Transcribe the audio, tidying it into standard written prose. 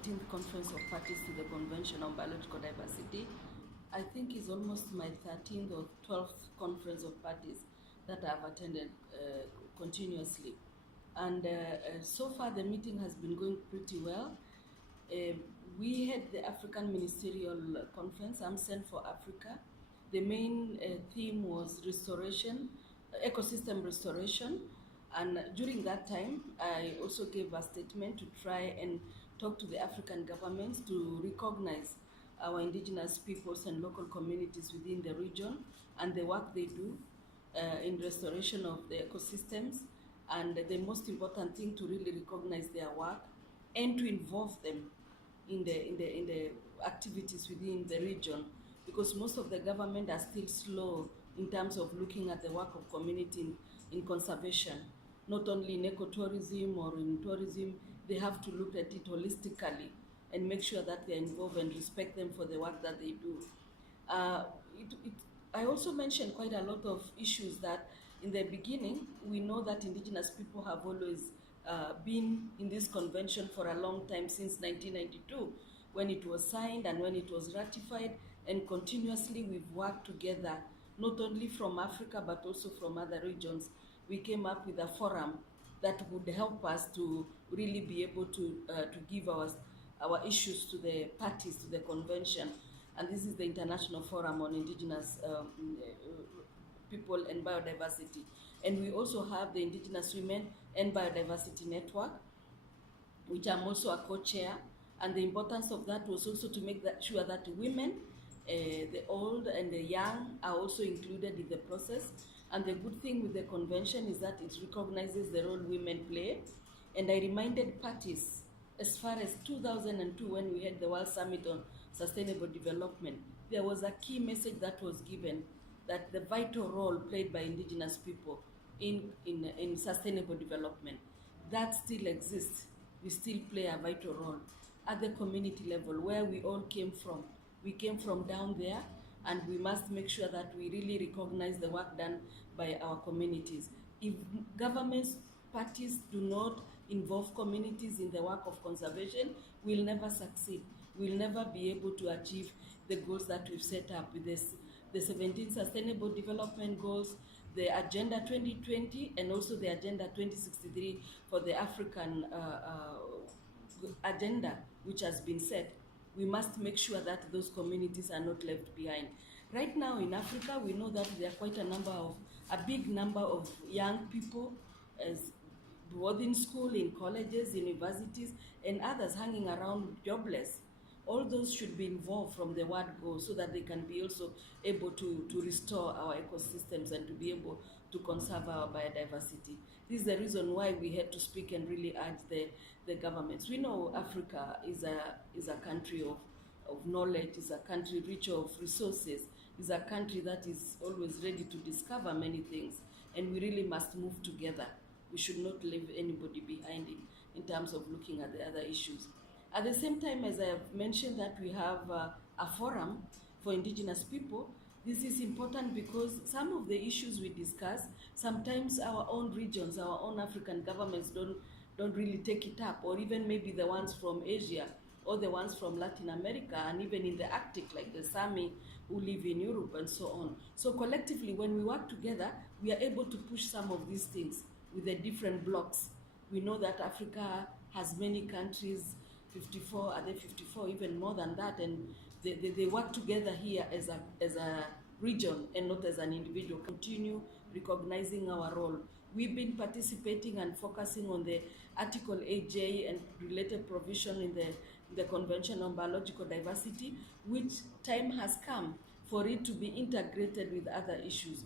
14th Conference of Parties to the Convention on Biological Diversity. I think it's almost my 13th or 12th Conference of Parties that I've attended continuously. And so far the meeting has been going pretty well. We had the African Ministerial Conference, AMCEN for Africa. The main theme was restoration, ecosystem restoration. And during that time, I also gave a statement to try and talk to the African governments to recognize our indigenous peoples and local communities within the region and the work they do in restoration of the ecosystems. And the most important thing, to really recognize their work and to involve them in the activities within the region, because most of the government are still slow in terms of looking at the work of community in conservation. Not only in ecotourism or in tourism, they have to look at it holistically and make sure that they're involved and respect them for the work that they do. I also mentioned quite a lot of issues that in the beginning, we know that indigenous people have always been in this convention for a long time, since 1992, when it was signed and when it was ratified, and continuously we've worked together, not only from Africa but also from other regions. We came up with a forum that would help us to really be able to give our issues to the parties to the convention. And this is the International Forum on Indigenous People and Biodiversity. And we also have the Indigenous Women and Biodiversity Network, which I'm also a co-chair. And the importance of that was also to make sure that women, the old and the young, are also included in the process. And the good thing with the convention is that it recognizes the role women play. And I reminded parties, as far as 2002, when we had the World Summit on Sustainable Development, there was a key message that was given, that the vital role played by indigenous people in sustainable development, that still exists. We still play a vital role at the community level, where we all came from. We came from down there, and we must make sure that we really recognize the work done by our communities. If governments, parties do not involve communities in the work of conservation, we'll never succeed. We'll never be able to achieve the goals that we've set up with this, the 17 Sustainable Development Goals, the Agenda 2020, and also the Agenda 2063 for the African agenda, which has been set. We must make sure that those communities are not left behind. Right now in Africa, we know that there are quite a big number of young people, both in school, in colleges, universities, and others hanging around jobless. All those should be involved from the word go, so that they can be also able to restore our ecosystems and to be able to conserve our biodiversity. This is the reason why we had to speak and really urge the governments. We know Africa is a country of knowledge, is a country rich of resources, is a country that is always ready to discover many things, and we really must move together. We should not leave anybody behind in terms of looking at the other issues. At the same time, as I have mentioned, that we have a forum for indigenous people, this is important because some of the issues we discuss, sometimes our own regions, our own African governments don't really take it up, or even maybe the ones from Asia or the ones from Latin America, and even in the Arctic, like the Sami who live in Europe and so on. So collectively, when we work together, we are able to push some of these things with the different blocks. We know that Africa has many countries, 54, are they 54, even more than that, and they work together here as a region and not as an individual. Continue recognizing our role. We've been participating and focusing on the Article 8J and related provision in the Convention on Biological Diversity, which time has come for it to be integrated with other issues.